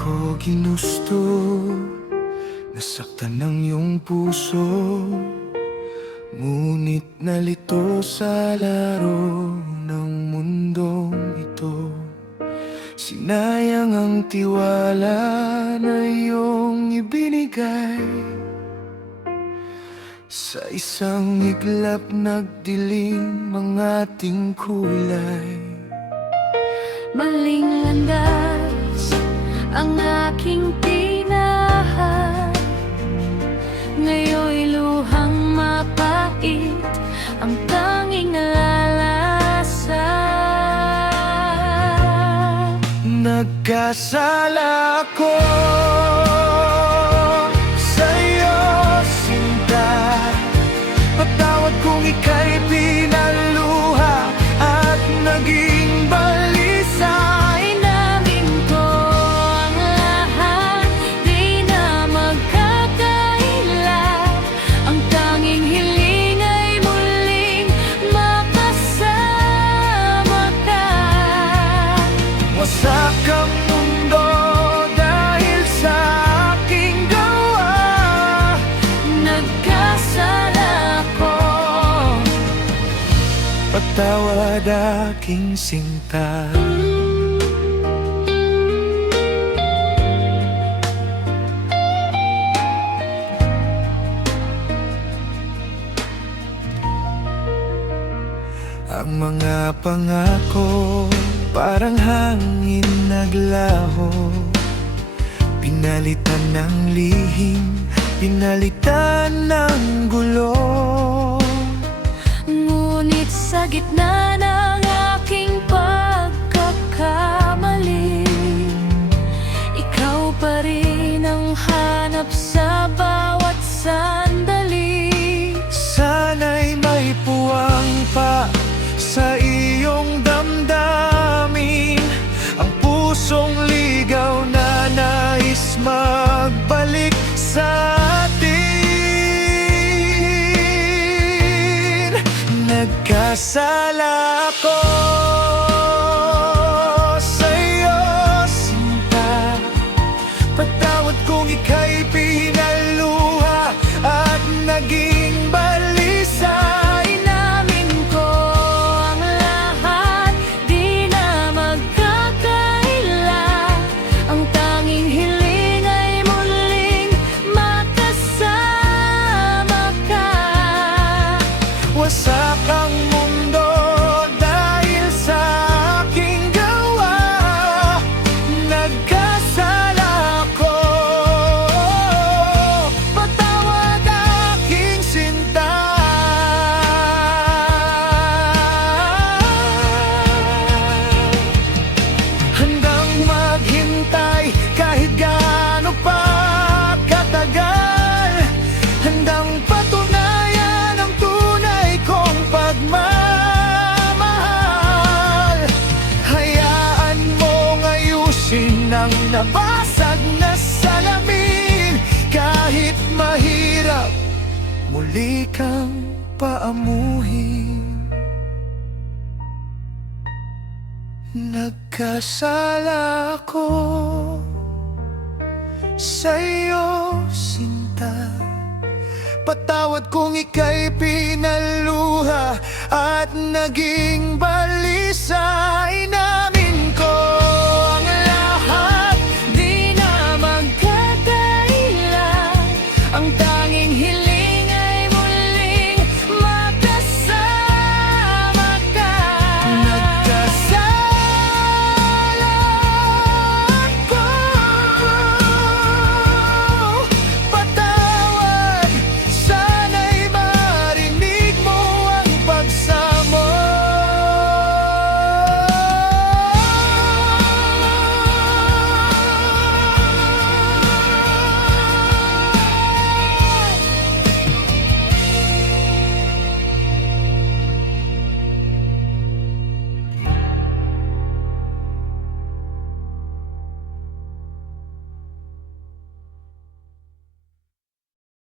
ko ginusto nasaktan ng iyong puso, ngunit nalito sa laro ng mundong ito. Sinayang ang tiwala na iyong ibinigay, sa isang iglap nagdilim ang ating kulay. Maling landas ang aking tinahan, ngayon'y luhang mapait ang tanging lalasa. Nagkasala ako sa'yo, sinta. Patawad kung ika'y pinaluha at naging balisa. Inamin ko ang lahat, di na magkakaila. Ang tanging hiling ay muling makasama ka. Wasak ang mundo dahil sa aking gawa. Nagkasala ako. Patawad aking sinta. Ang mga pangako parang hangin naglaho, pinalitan ng lihim, pinalitan ng gulo. Ngunit sa gitna ng aking pagkakamali, ikaw pa rin ang hanap sa bawat sandali. Sana'y may puwang pa sa iyong damdamin, ang pusong ligaw na nais magbalik sa atin. Nagkasala ako sa'yo, sinta. Patawad kung ika'y pinaluha at naging balisa. Inamin ko ang lahat, di na magkakaila. Ang tanging hiling ay muling makasama ka. Wasak ang mundo dahil sa aking gawa. Nagkasala ako. Patawad aking sinta. Handang maghintay kahit gaano pa katagal. Handang patunayan ang tunay kong pagmamahal. Hayaan mong ayusin ang nabasag na salamin. Kahit mahirap, muli kang paamuhin. Nagkasala ako sa'yo, sinta. Patawad kung ika'y pinaluha at naging balisa. Inamin